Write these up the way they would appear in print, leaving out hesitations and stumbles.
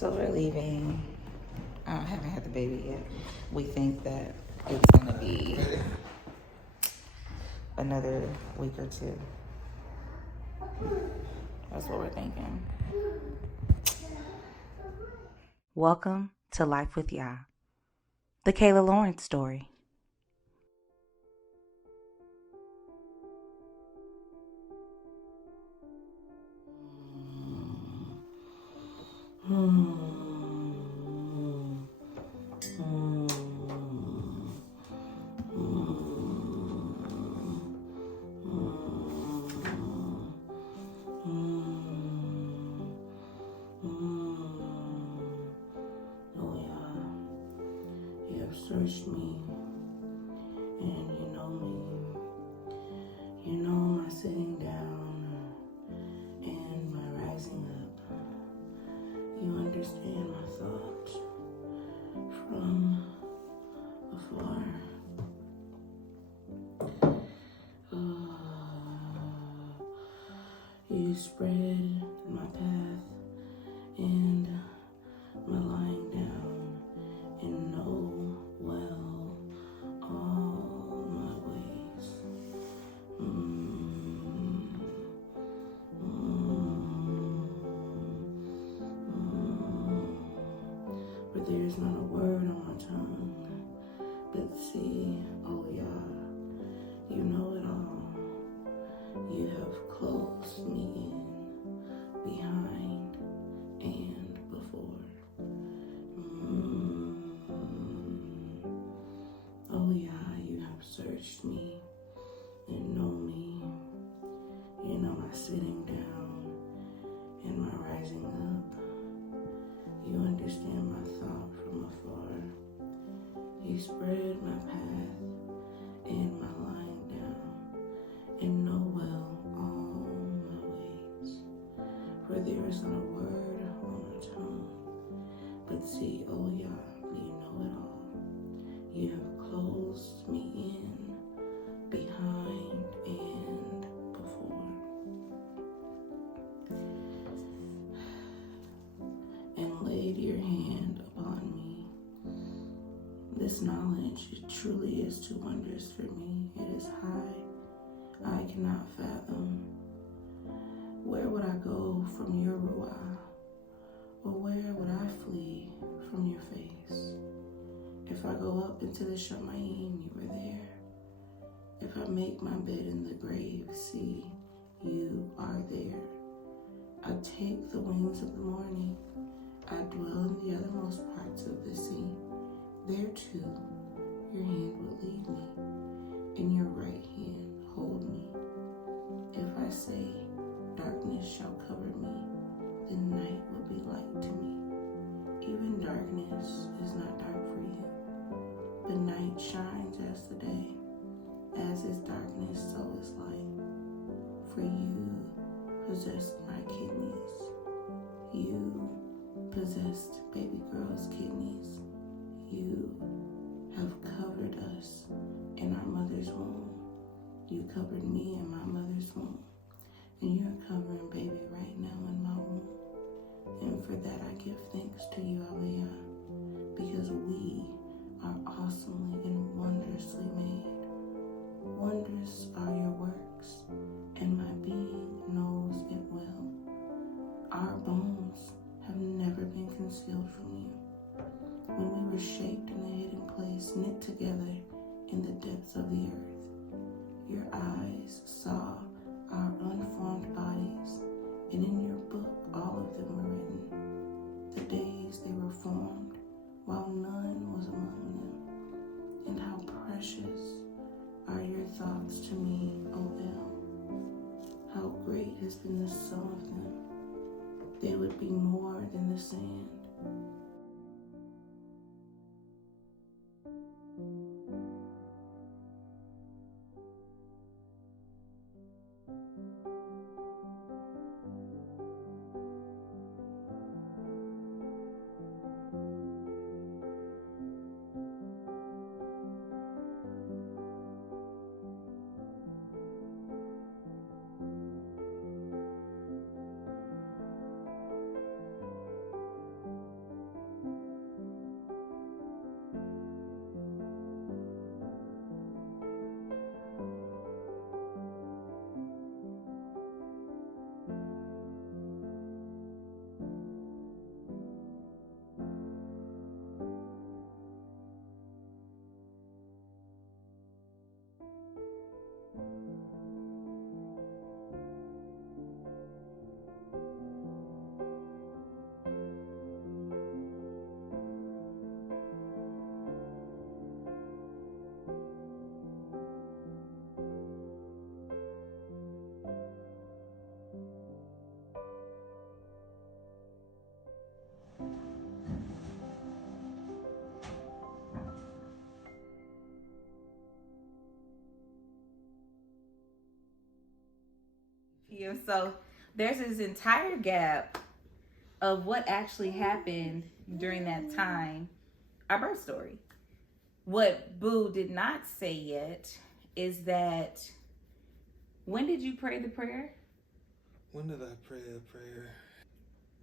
So we're leaving. I haven't had the baby yet. We think that it's gonna be another week or two. That's what we're thinking. Welcome to Life with Yah, the Kayla Lawerence story. Searched me, and you know me. You know my sitting down and my rising up. You understand my thoughts from afar. You spread my path and my lying down and know well all my ways. But there's not a word on my tongue. But see, oh yeah, you know it all. You have closed me in, behind and before. Oh yeah, you have searched me and know me. You know my sitting down and my rising up. You understand my thought from afar. You spread my path and my lying down and know well all my ways. For there is not a word on my tongue. But see, oh yeah, you know it all. You have closed me in, behind and before. And laid your hand upon me. This knowledge, it truly is too wondrous for me. It is high, I cannot fathom. Where would I go from your ruah? Or where would I flee from your face? If I go up into the Shamayim, you are there. If I make my bed in the grave, see, you are there. I take the wings of the morning. I dwell in the othermost parts of the sea. There too, your hand will lead me, and your right hand hold me. If I say, darkness shall cover me, then night will be light to me. Even darkness is not dark for you, but night shines as the day. As is darkness, so is light. For you possessed my kidneys. You possessed baby girl's kidneys. You have covered us in our mother's womb. You covered me in my mother's womb. And you're covering baby right now in my womb. And for that I give thanks to you, LifeWithYah, because we are awesomely and wondrously made. Wondrous are your works, and my being knows it well. Our bones have never been concealed from you. When we were shaped in a hidden place, knit together in the depths of the earth, your eyes saw our unformed bodies, and in your book all of them were written. The days they were formed, while none was among them. And how precious are your thoughts to me, O El. How great has been the sum of them. They would be more than the sand. p.m. So there's this entire gap of what actually happened during that time, our birth story. What Boo did not say yet is that when did you pray the prayer? When did I pray a prayer?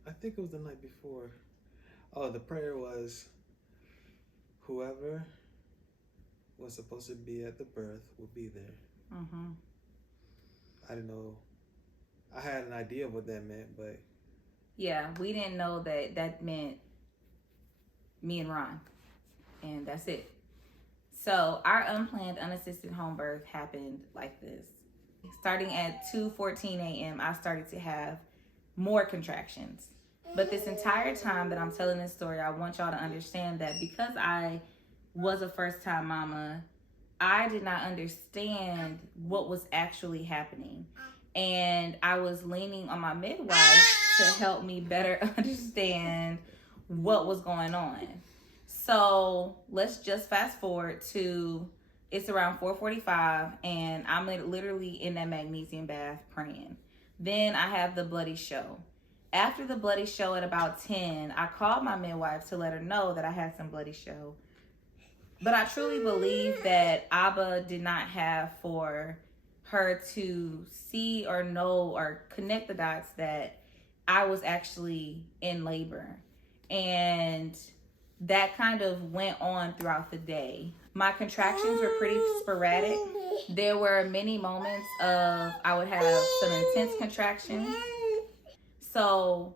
I think it was the night before. Oh, the prayer was whoever was supposed to be at the birth will be there. Mm-hmm. I didn't know. I had an idea of what that meant, but yeah, we didn't know that meant me and Ron, and that's it. So our unplanned, unassisted home birth happened like this. Starting at 2:14 a.m., I started to have more contractions. But this entire time that I'm telling this story, I want y'all to understand that because I was a first-time mama, I did not understand what was actually happening. And I was leaning on my midwife to help me better understand what was going on. So let's just fast forward to it's around 4:45, and I'm literally in that magnesium bath praying. Then I have the bloody show. After the bloody show at about 10, I called my midwife to let her know that I had some bloody show. But I truly believe that Abba did not have for her to see or know or connect the dots that I was actually in labor. And that kind of went on throughout the day. My contractions were pretty sporadic. There were many moments of I would have some intense contractions. So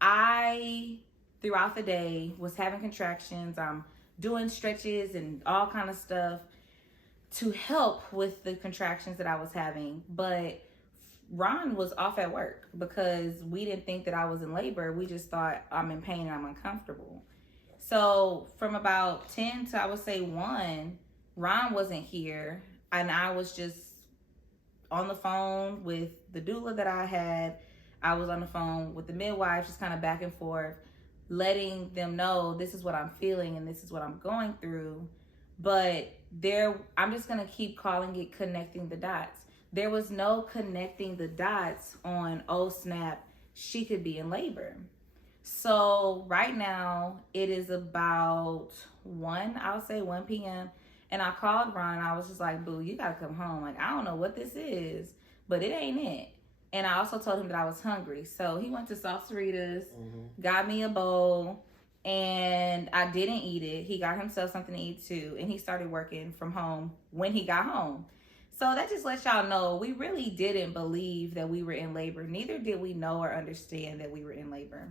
I, throughout the day, was having contractions. I'm doing stretches and all kind of stuff to help with the contractions that I was having. But Ron was off at work because we didn't think that I was in labor. We just thought I'm in pain and I'm uncomfortable. So from about 10 to I would say 1, Ron wasn't here, and I was just on the phone with the doula that I had. I was on the phone with the midwife, just kind of back and forth, letting them know this is what I'm feeling and this is what I'm going through. But I'm just gonna keep calling it connecting the dots. There was no connecting the dots on, oh snap, she could be in labor. So right now it is about 1 p.m. And I called Ron and I was just like, boo, you gotta come home. Like, I don't know what this is, but it ain't it. And I also told him that I was hungry. So he went to Salsaritas, got me a bowl, and I didn't eat it. He got himself something to eat too. And he started working from home when he got home. So that just lets y'all know we really didn't believe that we were in labor. Neither did we know or understand that we were in labor.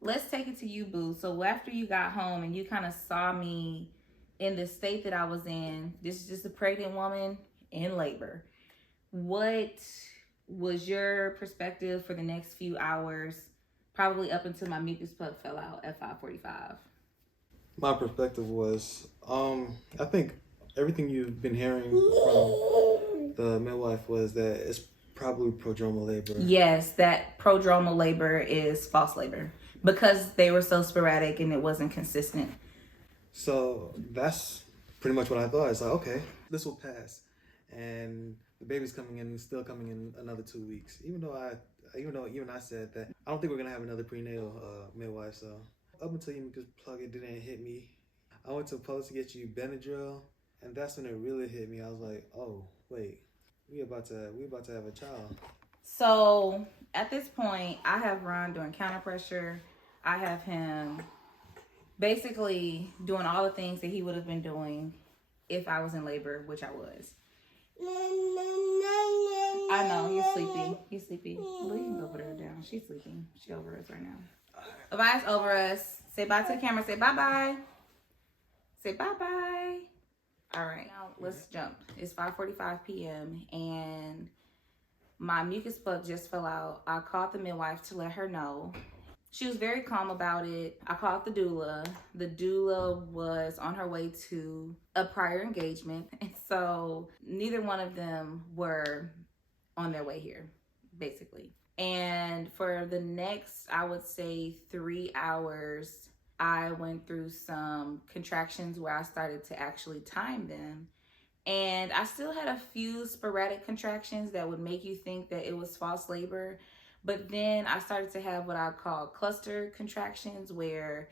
Let's take it to you, boo. So after you got home and you kind of saw me in the state that I was in, this is just a pregnant woman in labor. What was your perspective for the next few hours, probably up until my mucus plug fell out at 5:45? my perspective was, I think everything you've been hearing from the midwife was that it's probably prodromal labor. Yes, that prodromal labor is false labor because they were so sporadic and it wasn't consistent. So that's pretty much what I thought. It's like, okay, this will pass, and the baby's still coming in another 2 weeks. Even I said that I don't think we're gonna have another prenatal midwife. So up until you just plug it didn't hit me. I went to Post to get you Benadryl, and that's when it really hit me. I was like, oh wait, we about to have a child. So at this point, I have Ron doing counter pressure. I have him basically doing all the things that he would have been doing if I was in labor, which I was. I know, he's sleepy. He's sleepy. Well, you can go put her down. She's sleeping. She's over us right now. Avia's over us. Say bye to the camera. Say bye-bye. Say bye-bye. All right, now let's jump. It's 5:45 p.m. and my mucus plug just fell out. I called the midwife to let her know. She was very calm about it. I called the doula. The doula was on her way to a prior engagement. And so neither one of them were on their way here, basically. And for the next, I would say 3 hours, I went through some contractions where I started to actually time them. And I still had a few sporadic contractions that would make you think that it was false labor. But then I started to have what I call cluster contractions, where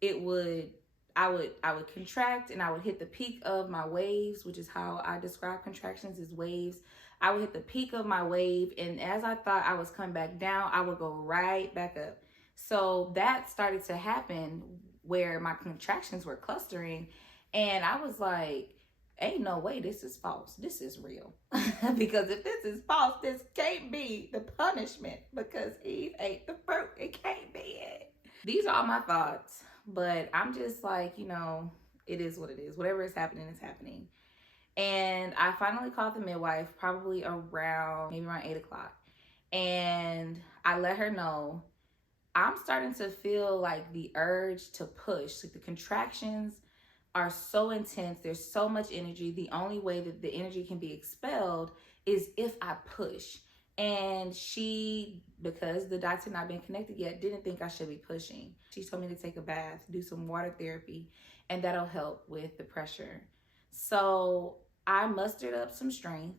it would I would contract and I would hit the peak of my waves, which is how I describe contractions as waves. I would hit the peak of my wave, and as I thought I was coming back down, I would go right back up. So that started to happen where my contractions were clustering, and I was like, ain't no way this is false. This is real. Because if this is false, this can't be the punishment because Eve ate the fruit. It can't be it. These are all my thoughts, but I'm just like, it is what it is. Whatever is happening is happening. And I finally called the midwife probably maybe around 8 o'clock. And I let her know I'm starting to feel like the urge to push. Like the contractions are so intense. There's so much energy. The only way that the energy can be expelled is if I push. And she, because the dots had not been connected yet, didn't think I should be pushing. She told me to take a bath, do some water therapy, and that'll help with the pressure. So I mustered up some strength,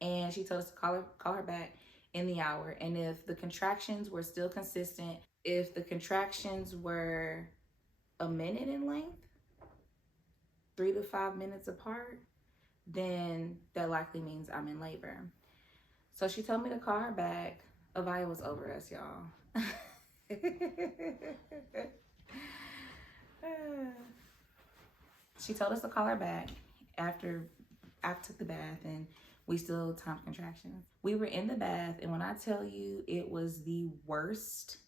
and she told us to call her back in the hour. And if the contractions were still consistent, if the contractions were a minute in length, 3 to 5 minutes apart, then that likely means I'm in labor. So she told me to call her back. Avaya was over us, y'all. She told us to call her back after I took the bath, and we still timed contractions. We were in the bath, and when I tell you it was the worst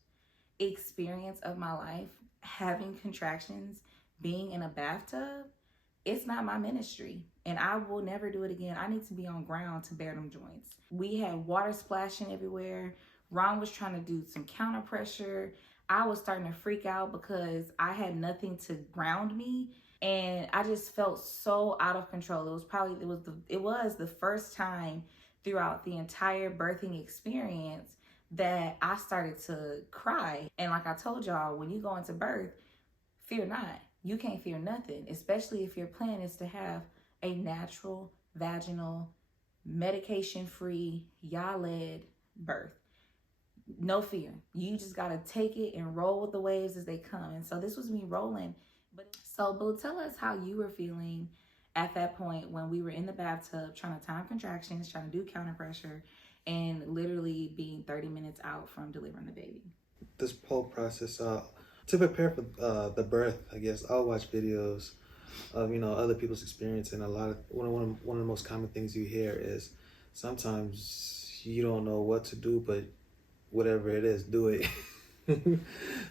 experience of my life, having contractions, being in a bathtub, it's not my ministry, and I will never do it again. I need to be on ground to bear them joints. We had water splashing everywhere. Ron was trying to do some counter pressure. I was starting to freak out because I had nothing to ground me, and I just felt so out of control. It was the first time throughout the entire birthing experience that I started to cry. And like I told y'all, when you go into birth, fear not. You can't fear nothing, especially if your plan is to have a natural, vaginal, medication-free, Yah-led birth. No fear. You just got to take it and roll with the waves as they come. And so this was me rolling. So, Boo, tell us how you were feeling at that point when we were in the bathtub trying to time contractions, trying to do counter pressure, and literally being 30 minutes out from delivering the baby. This whole process, to prepare for the birth, I guess I'll watch videos of other people's experience, and one of the most common things you hear is sometimes you don't know what to do, but whatever it is, do it.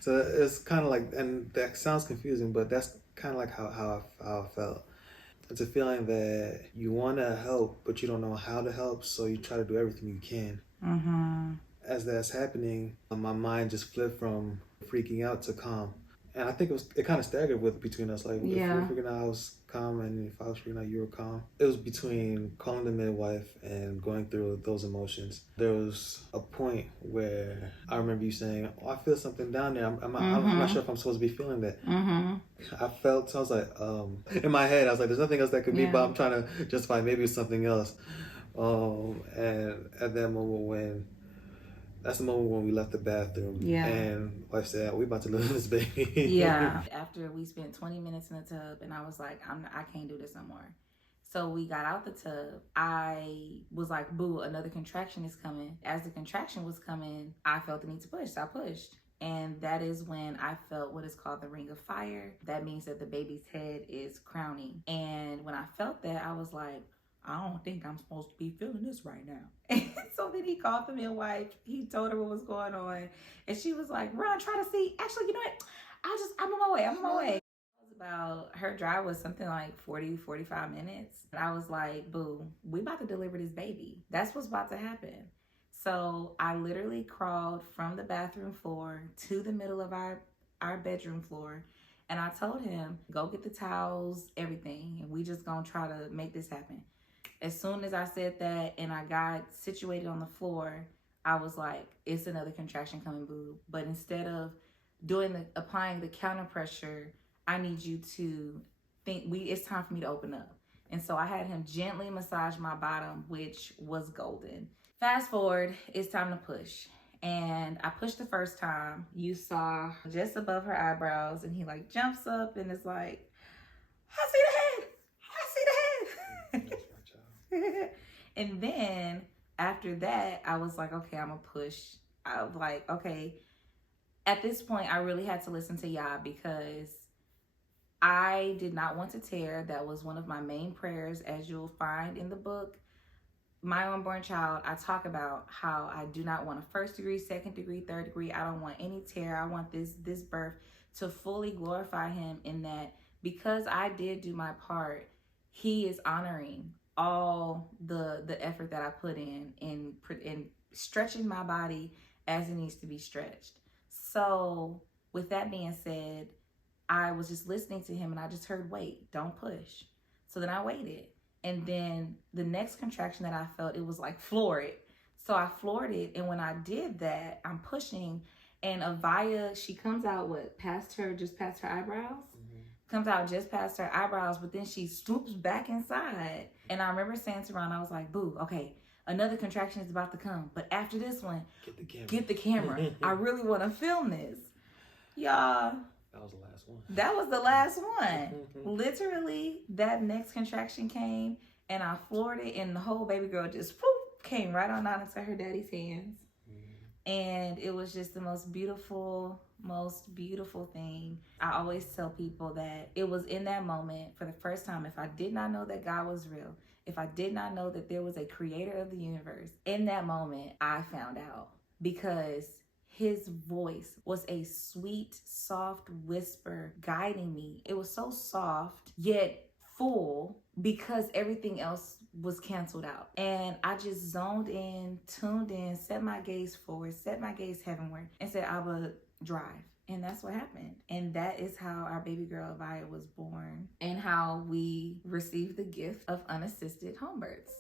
So it's kind of like, and that sounds confusing, but that's kind of like how I felt. It's a feeling that you want to help, but you don't know how to help, so you try to do everything you can. Mm-hmm. As that's happening, my mind just flipped from freaking out to calm. And I think it kind of staggered between us. Like, if you were freaking out, I was calm, and if I was freaking out, you were calm. It was between calling the midwife and going through those emotions. There was a point where I remember you saying, "Oh, I feel something down there. I'm not sure if I'm supposed to be feeling that." Mm-hmm. So I was like, in my head, I was like, "There's nothing else that could be," but I'm trying to justify maybe it's something else. And at that moment that's the moment when we left the bathroom. Yeah. And wife said, "We about to lose this baby." Yeah. After we spent 20 minutes in the tub, and I was like, I can't do this no more. So we got out the tub. I was like, "Boo, another contraction is coming." As the contraction was coming, I felt the need to push. So I pushed. And that is when I felt what is called the ring of fire. That means that the baby's head is crowning. And when I felt that, I was like, I don't think I'm supposed to be feeling this right now. So then he called the midwife. He told her what was going on. And she was like, "Run, try to see. Actually, you know what? I'm on my way. Her drive was something like 40-45 minutes. And I was like, "Boo, we about to deliver this baby. That's what's about to happen." So I literally crawled from the bathroom floor to the middle of our bedroom floor. And I told him, "Go get the towels, everything. And we just gonna try to make this happen." As soon as I said that and I got situated on the floor, I was like, it's another contraction coming, boo. But instead of applying the counter pressure, I need you to think it's time for me to open up. And so I had him gently massage my bottom, which was golden. Fast forward, it's time to push. And I pushed the first time. You saw just above her eyebrows, and he like jumps up and is like, I see the head. I see the head. And then after that, I was like, okay, I'm gonna push. I was like, okay. At this point, I really had to listen to Yah because I did not want to tear. That was one of my main prayers, as you'll find in the book. My unborn child, I talk about how I do not want a first degree, second degree, third degree. I don't want any tear. I want this birth to fully glorify him, in that because I did do my part, he is honoring all the effort that I put in stretching my body as it needs to be stretched. So with that being said, I was just listening to him and I just heard, wait, don't push. So then I waited. And then the next contraction that I felt, it was like florid. So I floored it. And when I did that, I'm pushing, and Avaya, she comes out just past her eyebrows? Mm-hmm. Comes out just past her eyebrows, but then she swoops back inside. And I remember saying to Ron, I was like, boo, okay, another contraction is about to come. But after this one, get the camera. I really want to film this. Y'all. That was the last one. That was the last one. Literally, that next contraction came, and I floored it, and the whole baby girl just whoop, came right on out into her daddy's hands. Mm-hmm. And it was just the most beautiful thing. I always tell people that it was in that moment, for the first time, if I did not know that God was real, if I did not know that there was a creator of the universe, in that moment, I found out. Because his voice was a sweet, soft whisper guiding me. It was so soft, yet full, because everything else was canceled out. And I just zoned in, tuned in, set my gaze forward, set my gaze heavenward, and said, Abba, drive. And that's what happened. And that is how our baby girl Avaya was born, and how we received the gift of unassisted home births.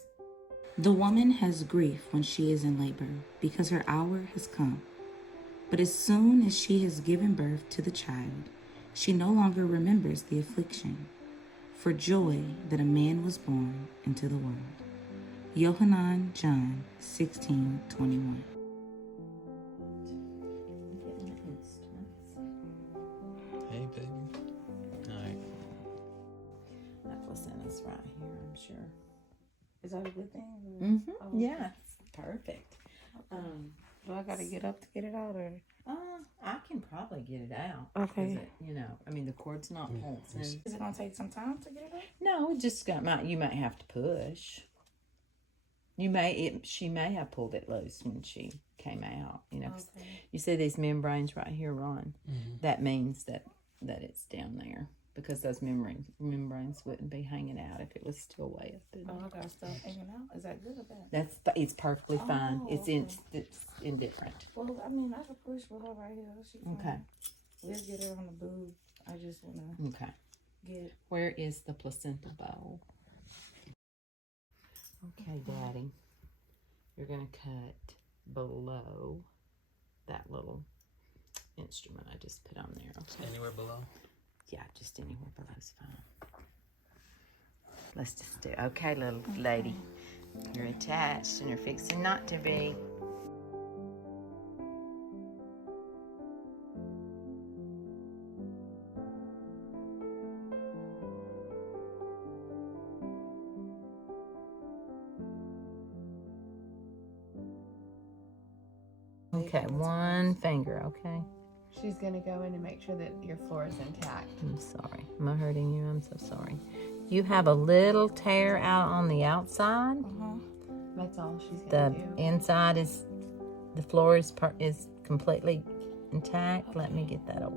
The woman has grief when she is in labor, because her hour has come. But as soon as she has given birth to the child, she no longer remembers the affliction, for joy that a man was born into the world. Yohanan, John 16:21. Hey, baby. All right. That placenta's right here, I'm sure. Is that a good thing? Mm-hmm. Oh, Yeah, perfect. Okay. Do I gotta get up to get it out, or? I can probably get it out. Okay. The cord's not pulsing. Is it gonna take some time to get it out? No, it just you might have to push. She may have pulled it loose when she came out. 'Cause you see these membranes right here, Ron. Mm-hmm. That means that it's down there. Because those membranes wouldn't be hanging out if it was still way up in there. Oh, I got stuff hanging out. Is that good or bad? It's perfectly fine. It's indifferent. Well, I mean, I can push with her right here. She fine. Okay. We'll get her on the boob. I just wanna get. Where is the placenta bowl? Okay, Daddy. You're gonna cut below that little instrument I just put on there. Okay. Anywhere below? Yeah, just anywhere below is fine. Let's just do. Okay, little lady. You're attached and you're fixing not to be. Okay, one finger, okay? She's gonna go in and make sure that your floor is intact. I'm sorry. Am I hurting you? I'm so sorry. You have a little tear out on the outside. That's all she's The gonna do. inside the floor is completely intact. Let me get that over.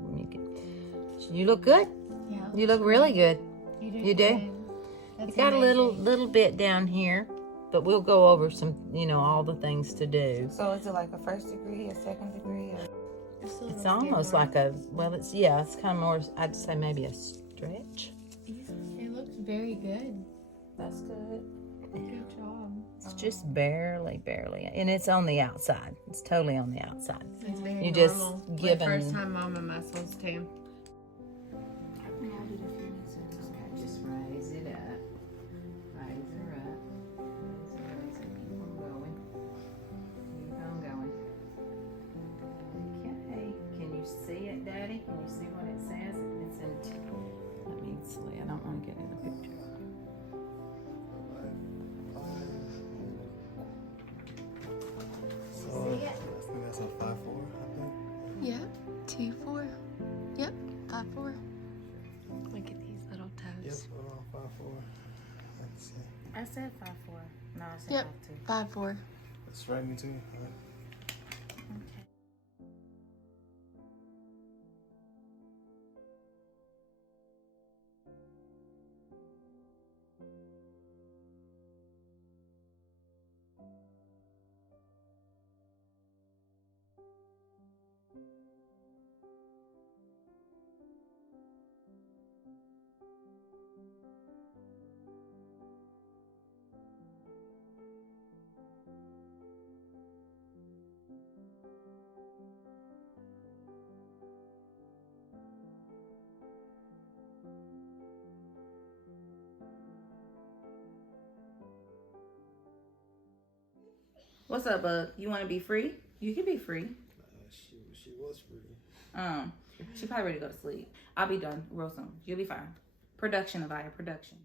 You look good. Yeah. You look really good. You do? good. That's You got amazing. a little bit down here, but we'll go over some, all the things to do. So is it like a first degree, a second degree, or? It's almost like it's kind of more, I'd say maybe a stretch. Yeah, it looks very good. That's good. Good job. It's just barely, and it's on the outside. It's totally on the outside. It's very You just normal. given- First time mama muscles too. Just raise it up. 5'4"? Look at these little Yep, toes. around 5'4". Let's see. I said 5'4". No, I said Yep, 5'2". 5'4". That's right, me too. All right. Okay. What's up, bub? You want to be free? You can be free. She was free. She probably ready to go to sleep. I'll be done real soon. You'll be fine. Production, Avaya, production.